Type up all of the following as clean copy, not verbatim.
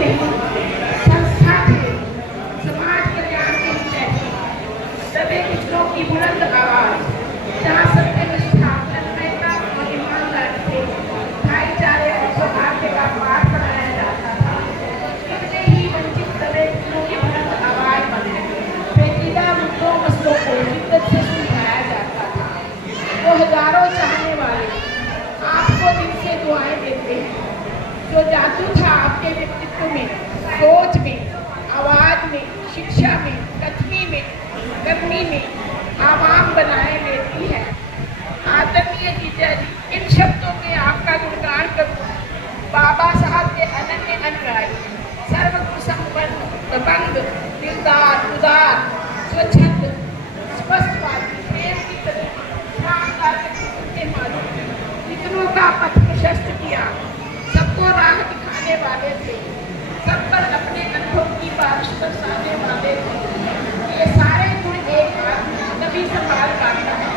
नहीं, संस्था थे, समाज कल्याण के हित थे। दबे पिछड़ों की बुलंद आवाज, जहाँ सत्यनिष्ठा, तन्मयता और ईमानदारी से भाईचारे और सौहार्द का पाठ पढ़ाया जाता था। इतने ही वंचित दबे पिछड़ों की बुलंद आवाज बने पेचीदा मुद्दों मसलों को शिद्दत से सुलझाया जाता था। वो हजारों चाहने वाले आपको दिल से दुआएं देते हैं। जो जादू था आपके व्यक्तित्व में, सोच में, आवाज में, शिक्षा में, कथनी में, करनी में आवाम बनाए लेती है। आदरणीय जीजा जी, इन शब्दों में आपका गुणगान करूं। बाबा साहब के अनन्य अनुयायी, सर्वगुण संपन्न, दबंग, दिलदार, उदार, स्वच्छंद, स्पष्टवादी, प्रेम की तरह के मालूम कितनों का पथ प्रशस्त किया, सबको राह दिखाने वाले थे, सब पर अपने अनुभव की बारिश बरसाने वाले थे। ये सारे गुण एक आदमी तभी संभाल पाता है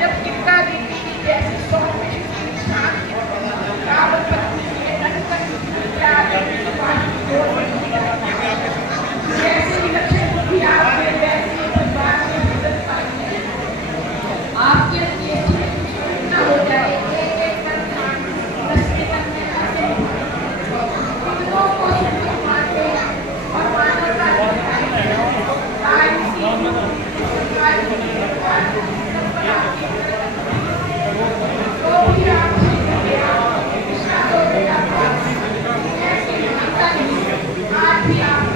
जब टिक्का दीदी की जैसी सौम्य शांत काबल पत्नी के जैसे विलक्षण बुद्धि आपके वैसे परिवार में मदद पाई है। आपके न हो जाए एक एक कर ध्यान रस्ते करने ऐसे लोगों को सुख मानते हैं और मानवता दिखाते हैं। तो भी आपसे आज भी आपके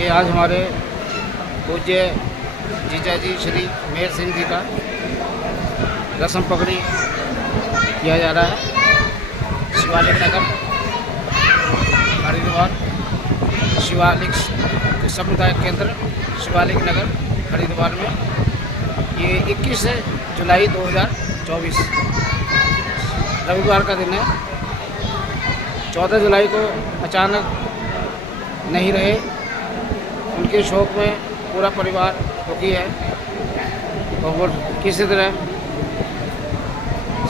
ये आज हमारे पूज्य जीजा जी श्री मेहर सिंह जी का रस्म पकड़ी किया जा रहा है शिवालिक नगर शिवालिक सामुदायिक केंद्र शिवालिक नगर हरिद्वार में। ये 21 जुलाई 2024 रविवार का दिन है। 14 जुलाई को अचानक नहीं रहे, उनके शोक में पूरा परिवार दुखी है और वो किसी तरह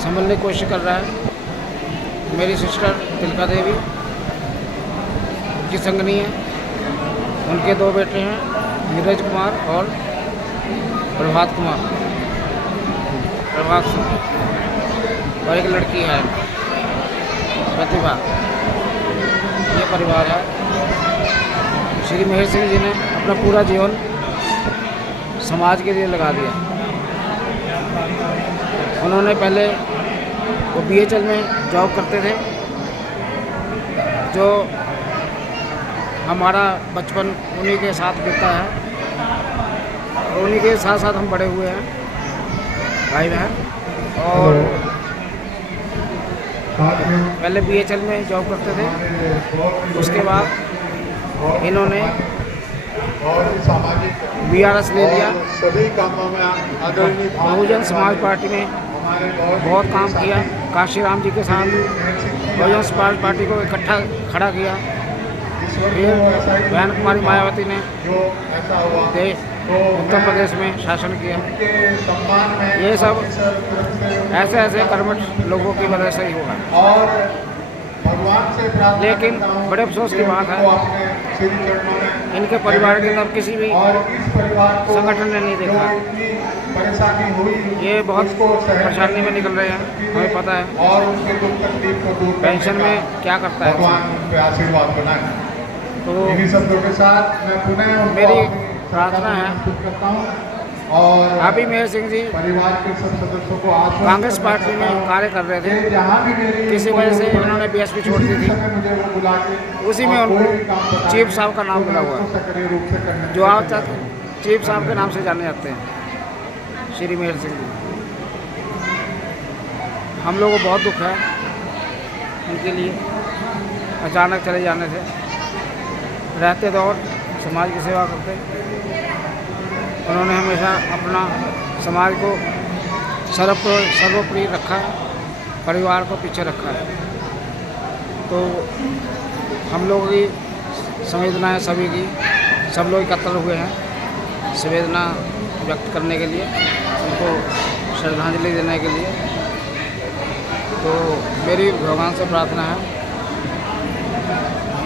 संभलने की कोशिश कर रहा है। मेरी सिस्टर तिलका देवी की संगनी है, उनके 2 बेटे हैं, नीरज कुमार और प्रभात सिंह, और एक लड़की है प्रतिभा। ये परिवार है। श्री मेहर सिंह जी ने अपना पूरा जीवन समाज के लिए लगा दिया। उन्होंने पहले वो BHL में जॉब करते थे, जो हमारा बचपन उन्हीं के साथ बीता है और उन्हीं के साथ साथ हम बड़े हुए हैं, भाई बहन। और पहले BHL में जॉब करते थे, उसके बाद इन्होंने BRS ले लिया। सभी कामों में बहुजन समाज पार्टी में बहुत काम किया। काशीराम जी के साथ बहुजन समाज पार्टी को इकट्ठा खड़ा किया। फिर बहन कुमारी मायावती ने उत्तर प्रदेश में शासन किया। ये सब ऐसे कर्मठ लोगों की वजह से ही हुआ। लेकिन बड़े अफसोस की बात है, इनके परिवार के अंदर किसी भी संगठन ने नहीं देखा। ये बहुत परेशानी में निकल रहे हैं, हमें पता है। पेंशन में क्या करता है, आशीर्वाद बनाए। तो इन्हीं शब्दों के साथ मैं पुनः मेरी प्रार्थना है, करता हूँ और अभी मेहर सिंह जी परिवार के सब सदस्यों को आश्वस्त कांग्रेस पार्टी में कार्य कर रहे थे। जहाँ भी मेरी किसी वजह से इन्होंने BSP छोड़ दी थी, मुझे वो बुला के उसी में उनको चीफ साहब का नाम मिला हुआ है, सक्रिय रूप से करने जो आज तक चीफ साहब के नाम से जाने जाते हैं, श्री मेहर सिंह जी। हम लोगों को बहुत दुख है उनके लिए अचानक चले जाने से। रहते दौर समाज की सेवा करते, उन्होंने हमेशा अपना समाज को सर्वोपरि रखा है, परिवार को पीछे रखा है। तो हम लोगों की संवेदनाएं सभी की, सब लोग एकत्र हुए हैं संवेदना व्यक्त करने के लिए, उनको श्रद्धांजलि देने के लिए। तो मेरी भगवान से प्रार्थना है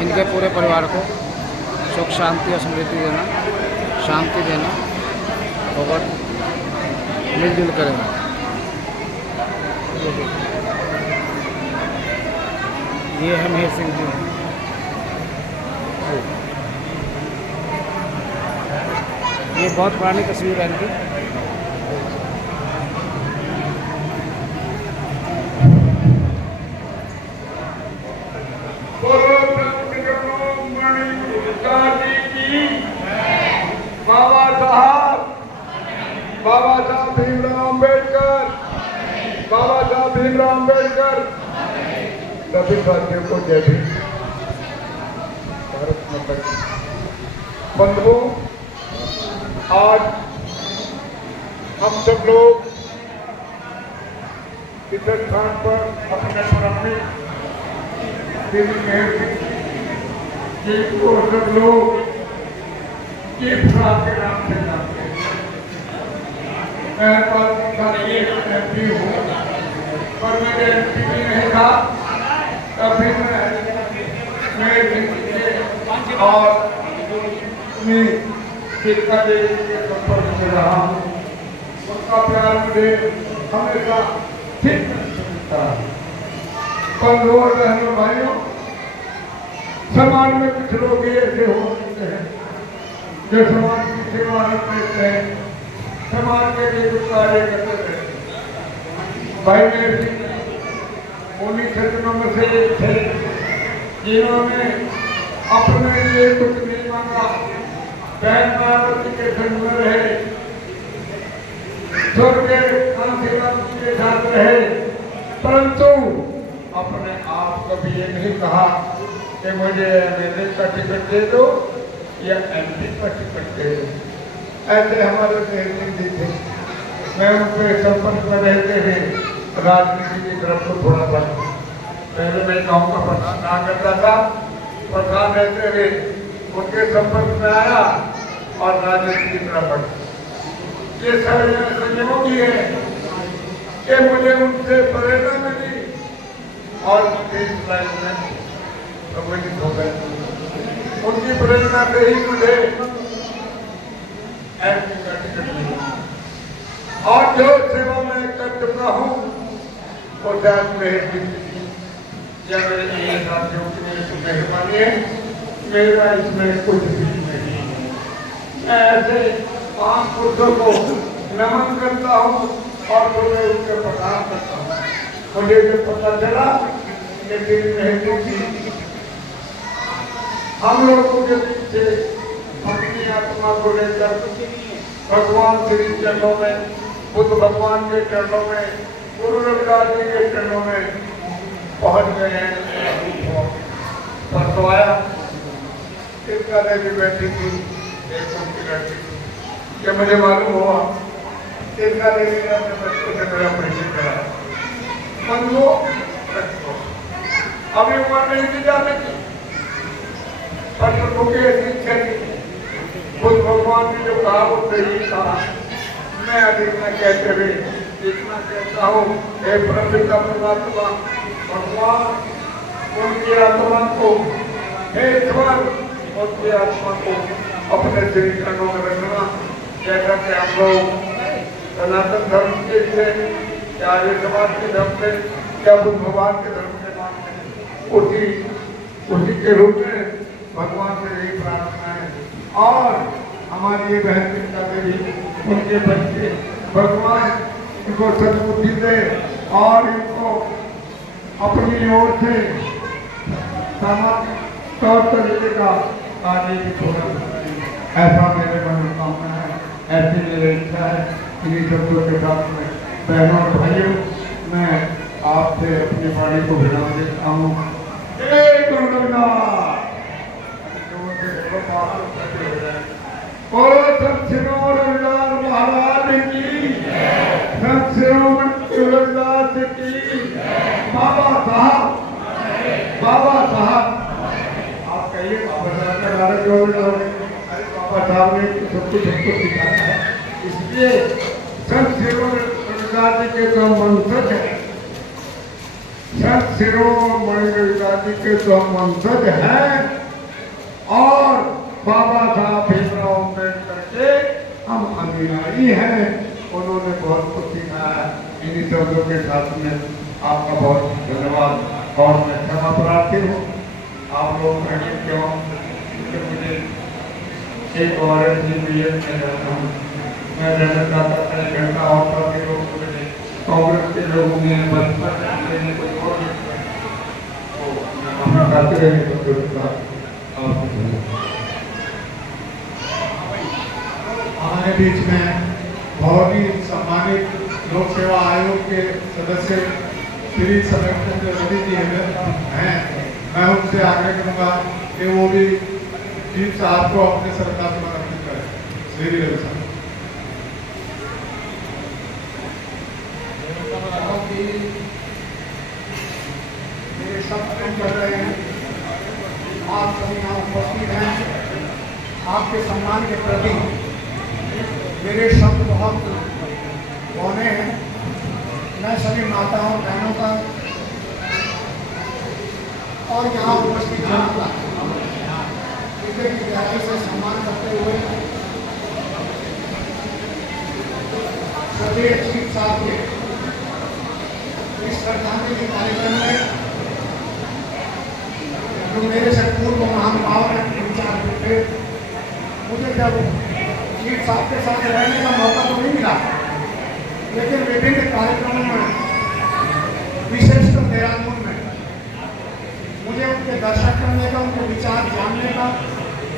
इनके पूरे परिवार को सुख शांति और समृद्धि देना, शांति देना और मिलजुल करें। ये है मेहर सिंह जी। ये बहुत पुरानी तस्वीर है इनकी। बाबा साहब भीमराव अम्बेडकर, बाबा साहब भीमराव अम्बेडकर। सभी साथियों को जय भीम। भारत माता की। बंधुओं, आज हम सब लोग इस स्थान पर अपने परमवीर श्री मेहर सिंह जी को सब लोग चीफ साहब के नाम से जानते हैं। मैं MP हूँ, पर मेरे MP भी नहीं था, तभी मैं मेहर सिंह और अपनी तिलका देवी के संपर्क में रहा हूँ। उनका प्यार मुझे हमेशा ठीक मिलता है। बंधुओं और बहनों भाइयों, समाज में कुछ लोग ऐसे हो सकते हैं जो समाज की सेवा करते हैं, समाज के लिए कुछ कार्य करते थे। भाई मेहर सिंह उन्हीं सज्जनों में से एक थे जिन्होंने अपने लिए कुछ नहीं मांगा, बहन मायावती के संग में रहे, स्वर्ग के कांशीराम के साथ रहे, परंतु अपने आप कभी ये नहीं कहा कि मुझे MLA का टिकट दे दो या एमपी पर टिकट दे दें। ऐसे हमारे नेता जी थे, मैं उनके संपर्क में रहते हुए राजनीति की तरफ को थोड़ा बढ़ा। पहले मैं गांव का प्रधान कहा करता था, प्रधान रहते हुए उनके संपर्क में आया और राजनीति की तरफ बढ़ा। ये संयोगी है कि मुझे उनसे प्रेरणा मिली और मुझे इस लाइन में प्रभावित हो गए। उनकी प्रेरणा से ही मुझे एमपी का टिकट मिला और जो सेवा मैं कर चुका हूँ वो शायद मेरी या मेरे लिए साथियों की मेरी मेहरबानी है, मेरा इसमें कुछ भी नहीं है। मैं ऐसे पांच पुरुषों को नमन करता हूँ और तुम्हें उनके प्रणाम करता हूँ। मुझे जब पता चला कि मेरी मेहनत हम लोगों के पीछे अपनी आत्मा को लेकर भगवान श्री चरणों में, बुद्ध भगवान के चरणों में, गुरु रविदास जी के चरणों में पहुंच गए हैं। परसों आया, तिलका देवी बैठी थी, एक उनकी लड़की थी, कि मुझे मालूम हुआ तिलका देवी ने अपने बच्चों से मेरा परिचय कराया। बंधुओं, अभी उम्र नहीं थी जाने की, पर प्रभु की ऐसी इच्छा थी। बुद्ध भगवान ने जो कहा वो सही कहा। मैं अधिक न कहते हुए इतना कहता हूँ, हे परमपिता परमात्मा भगवान, उनकी आत्मा को, हे ईश्वर, उनकी आत्मा को अपने श्री चरणों में रखना। जैसा कि हम लोग सनातन धर्म के से, या आर्य समाज के धर्म से, या बुद्ध भगवान के धर्म से मानते हैं, उसी के रूप में भगवान से यही प्रार्थना है। और हमारी ये बहन तिलका देवी, उनके बच्चे, भगवान इनको सद्बुद्धि दे और इनको अपनी ओर से तौर तरीके का आगे भी थोड़ा, ऐसा मेरे मनोकामना है, ऐसी मेरी इच्छा है। इन्हीं शब्दों के साथ में बहनों और भाइयों, मैं आपसे अपनी वाणी को विराम देता हूँ। जय गुरु रविदास। ओ सब सिरों रविदास महाराज की, सब सिरों रविदास की। बाबा साहब, बाबा साहब, आप कहिए बाबा साहब का नारा क्यों लगाओगे? अरे बाबा साहब ने सब कुछ हमको सिखाया है, इसलिए सब सिरों रविदास जी के तो मंसज है, सब सिरों रविदास जी के तो मंसज है। और बाबा साहब भीमराव अम्बेडकर के हम अनुयायी हैं, उन्होंने बहुत कुछ सिखाया है। इन्हीं शब्दों के साथ में आपका बहुत धन्यवाद और मैं क्षमा प्रार्थी हूँ। आप लोग क्यों मुझे एक और में जाता हूँ, मैं रहना चाहता था 1 घंटा और काफी लोग मुझे कांग्रेस के लोगों ने बचपन लेने कोई और अपना करते रहे। हमारे बीच में बहुत ही सम्मानित लोक सेवा आयोग के सदस्य श्री संरक्षण रवि जी हैं। मैं उनसे आग्रह करूंगा कि वो भी चीफ साहब को अपने सरकार से समर्पित करें। श्री रवि साहब। मेरे शब्द कर रहे हैं, आप सभी यहाँ उपस्थित हैं। आपके सम्मान के प्रति मेरे शब्द बहुत बौने हैं। मैं सभी माताओं बहनों का और यहाँ उपस्थित जनों का हृदय की गहराई से सम्मान करते हुए सभी चीफ साहब के इस श्रद्धांजलि कार्यक्रम में जो मेरे से पूर्व महानुभाव ने विचार थे, मुझे जब चीफ साहब के साथ रहने का मौका तो नहीं मिला, लेकिन विभिन्न कार्यक्रमों में, विशेषकर देहरादून में मुझे उनके दर्शन करने का, उनके विचार जानने का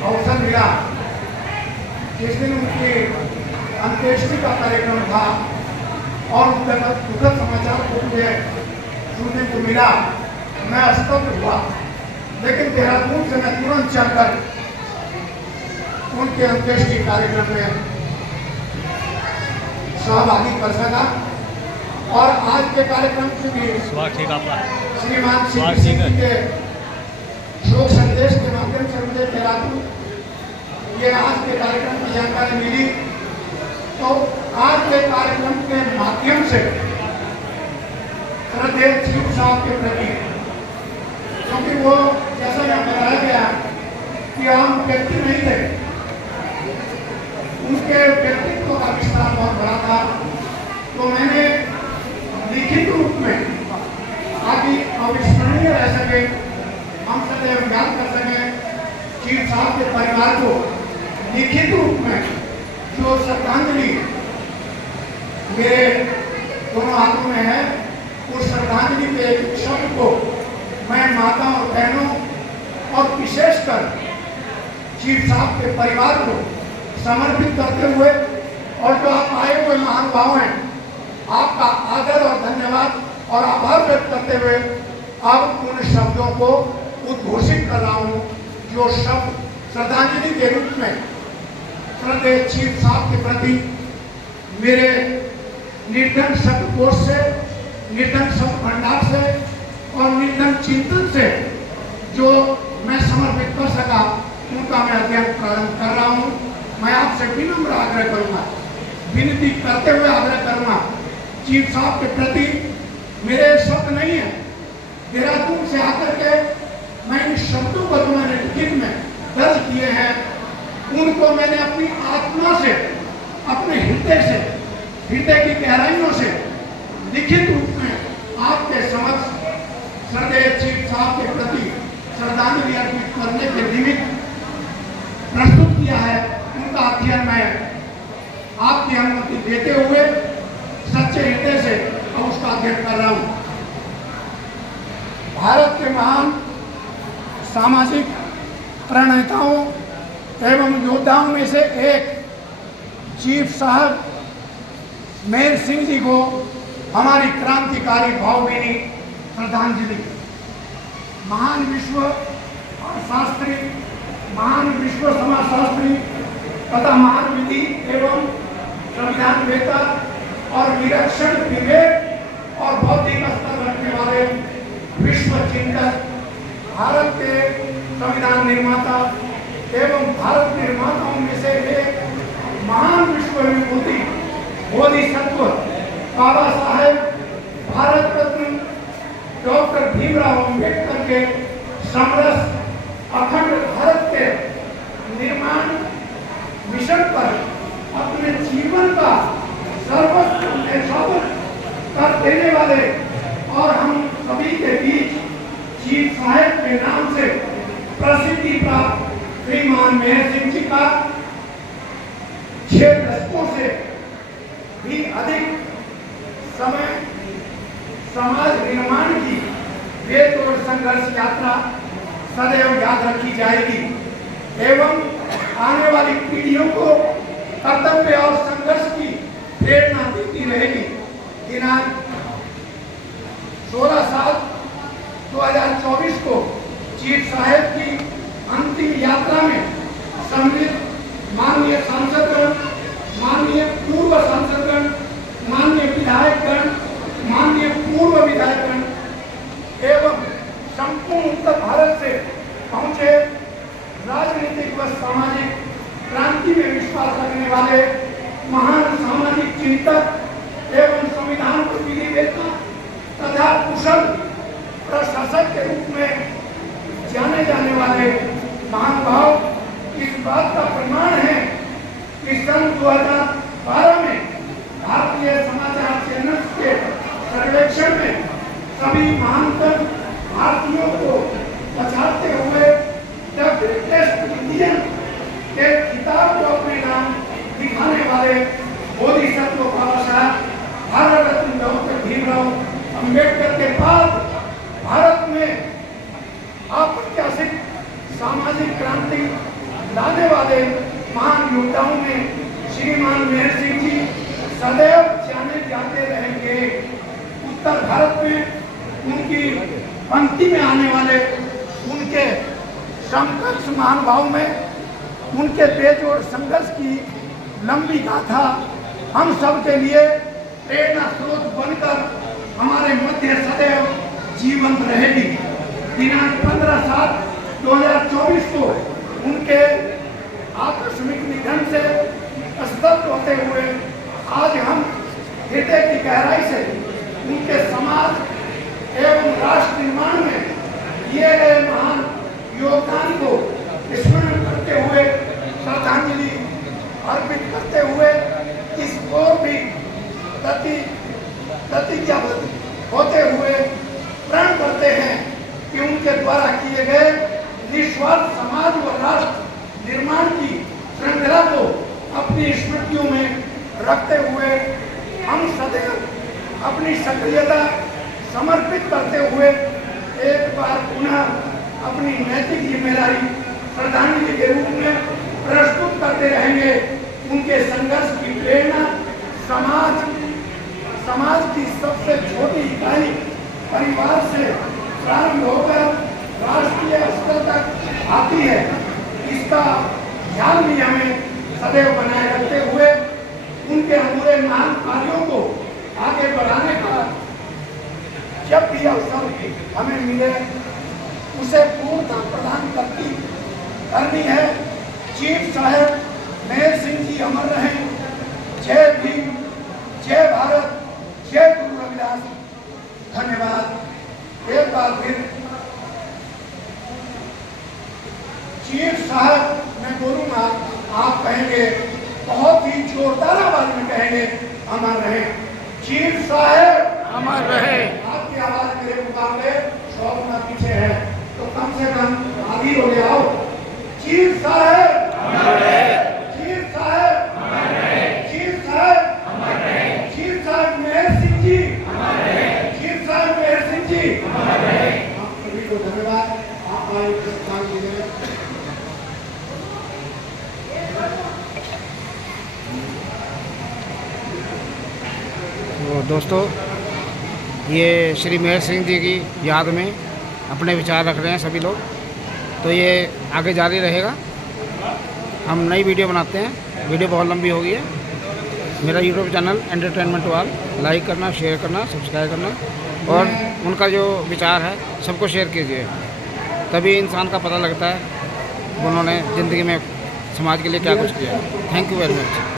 अवसर मिला। जिस दिन उनकी अंत्येष्टि का कार्यक्रम था और उनका दुखद समाचार को मुझे सुनने को मिला, मैं स्तब्ध हुआ। लेकिन देहरादून से मैं तुरंत चलकर उनके अंत्येष्टि कार्यक्रम में सहभागी कर सका। और आज के कार्यक्रम की भी श्रीमान सिंह जी के शोक संदेश के माध्यम से मुझे देहरादून ये आज के कार्यक्रम की जानकारी मिली। तो आज के कार्यक्रम के माध्यम से श्रद्धेय चीफ साहब के प्रति, क्योंकि वो जैसा यहाँ बताया गया कि आम व्यक्ति नहीं थे, उनके व्यक्तित्व का विस्तार बहुत बड़ा था। तो मैंने लिखित रूप में ताकि अविस्मरणीय रह सके, हम सदैव याद कर सकें चीफ साहब के परिवार को, लिखित रूप में जो श्रद्धांजलि मेरे दोनों हाथों में है, उस श्रद्धांजलि के एक शब्द को मैं माता और बहनों और विशेषकर चीफ साहब के परिवार को समर्पित करते हुए, और जो आप आए हुए महानुभाव हैं, आपका आदर और धन्यवाद और आभार व्यक्त करते हुए अब उन शब्दों को उद्घोषित कर रहा हूँ, जो शब्द श्रद्धांजलि के रूप में श्रद्धेय चीफ साहब के प्रति मेरे निर्धन शब्दकोश से, निर्धन शब्द भंडार से और निर्धन चिंतन से जो मैं समर्पित कर सका, उनका मैं अध्ययन प्रारंभ कर रहा हूँ। मैं आपसे विनम्र आग्रह करूँगा, विनती करते हुए आग्रह करूँगा, चीफ साहब के प्रति मेरे शब्द नहीं है, देहरादून से आकर के मैं इन शब्दों को जो मैंने लिखित में दर्ज किए हैं, उनको मैंने अपनी आत्मा से, अपने हृदय से, हृदय की गहराइयों से लिखित रूप में आपके समक्ष श्रद्धेय चीफ साहब के प्रति श्रद्धांजलि अर्पित करने के निमित्त प्रस्तुत किया है। उनका अध्ययन मैं आपकी अनुमति देते हुए सच्चे हृदय से अब उसका अध्ययन कर रहा हूँ। भारत के महान सामाजिक प्रणेताओं एवं योद्धाओं में से एक चीफ साहब मेहर सिंह जी को हमारी क्रांतिकारी भावभीनी श्रद्धांजलि। महान विश्व शास्त्री, महान विश्व समाजशास्त्री तथा महान विधि एवं संविधान वेता और विलक्षण विवेक और बौद्धिक स्तर रखने वाले विश्व चिंतक, भारत के संविधान निर्माता एवं भारत निर्माताओं में से एक महान विश्व विभूति बोधिसत्व बाबा साहेब भारत रत्न डॉक्टर भीमराव अम्बेडकर के समरस अखंड भारत के निर्माण मिशन पर अपने जीवन का सर्वस्व न्यौछावर कर देने वाले और हम सभी के बीच चीफ साहब के नाम से प्रसिद्धि प्राप्त श्रीमान मेहर सिंह जी का 6 दशकों से भी अधिक समय समाज निर्माण की बेतोड़ संघर्ष यात्रा सदैव याद रखी जाएगी एवं आने वाली पीढ़ियों को कर्तव्य और संघर्ष की प्रेरणा देती रहेगी। दिनांक 16/7/2024 को चीफ साहब की अंतिम यात्रा में सम्मिलित माननीय सांसदगण, माननीय पूर्व सांसदगण, माननीय विधायकगण, माननीय पूर्व विधायकगण एवं संपूर्ण उत्तर भारत से पहुंचे राजनीतिक व सामाजिक क्रांति में विश्वास रखने वाले महान सामाजिक चिंतक एवं संविधान को विधिवेत्ता तथा कुशल प्रशासक के रूप में जाने जाने वाले महानुभाव इस बात का प्रमाण है कि सन 2012 में भारतीय समाचार चैनल के सर्वेक्षण में सभी महानतम भारतीयों को पछाड़ते हुए द ग्रेटेस्ट इंडियन के खिताब को अपने नाम दिखाने वाले बोधिसत्व बाबा साहब भारत रत्न डॉक्टर भीमराव अम्बेडकर के बाद भारत में अप्रत्याशित सामाजिक क्रांति लाने वाले महान योद्धाओं में श्रीमान मेहर सिंह जी सदैव जाने जाते रहेंगे। उत्तर भारत में उनकी पंक्ति में आने वाले उनके समकक्ष महानुभाव में उनके बेजोड़ संघर्ष की लंबी गाथा हम सब के लिए प्रेरणा स्रोत बनकर हमारे मध्य सदैव जीवंत रहेगी। दिनांक 15/7/2024 को उनके आकस्मिक निधन से स्तब्ध होते हुए आज हम हृदय की गहराई से उनके समाज एवं राष्ट्र निर्माण में दिए गए महान योगदान को स्मरण करते हुए श्रद्धांजलि अर्पित करते हुए इस ओर भी प्रतिज्ञाबद्ध होते हुए प्रण करते हैं कि उनके द्वारा किए गए निस्वार्थ समाज व राष्ट्र निर्माण की श्रृंखला को अपनी स्मृतियों में रखते हुए हम सदैव अपनी सक्रियता समर्पित करते हुए एक बार पुनः अपनी नैतिक जिम्मेदारी श्रद्धांजलि के रूप में प्रस्तुत करते रहेंगे। उनके संघर्ष की प्रेरणा समाज की सबसे छोटी इकाई परिवार से प्रारंभ होकर राष्ट्रीय स्तर तक आती है। इसका ध्यान भी हमें सदैव बनाए रखते हुए उनके अधूरे महान कार्यों को आगे बढ़ाने का जब भी अवसर हमें मिले उसे पूर्णता प्रदान करनी है। चीफ साहब मेहर सिंह जी अमर रहें। जय भीम, जय भारत, जय गुरु रविदास। धन्यवाद। एक बार फिर चीफ साहब मैं बोलूंगा, आप कहेंगे, बहुत ही जोरदार आवाज में कहेंगे, अमर रहे। चीफ साहब अमर रहे। आपकी आवाज मेरे मुकाबले 100 गुना पीछे है, तो कम से कम आगे हो गया। चीफ साहब अमर रहे। चीफ साहब अमर रहे। चीफ साहब अमर रहे। चीफ साहब मेहर सिंह जी अमर रहे। चीफ साहब मेहर सिंह जी अमर रहे। आप सभी को धन्यवाद। आप आए प्रस्थान के लिए। तो दोस्तों, ये श्री मेहर सिंह जी की याद में अपने विचार रख रहे हैं सभी लोग। तो ये आगे जारी रहेगा। हम नई वीडियो बनाते हैं। वीडियो बहुत लंबी हो गई है। मेरा यूट्यूब चैनल एंटरटेनमेंट वाल लाइक करना, शेयर करना, सब्सक्राइब करना और उनका जो विचार है सबको शेयर कीजिए। तभी इंसान का पता लगता है उन्होंने ज़िंदगी में समाज के लिए क्या कुछ किया। Thank you very much.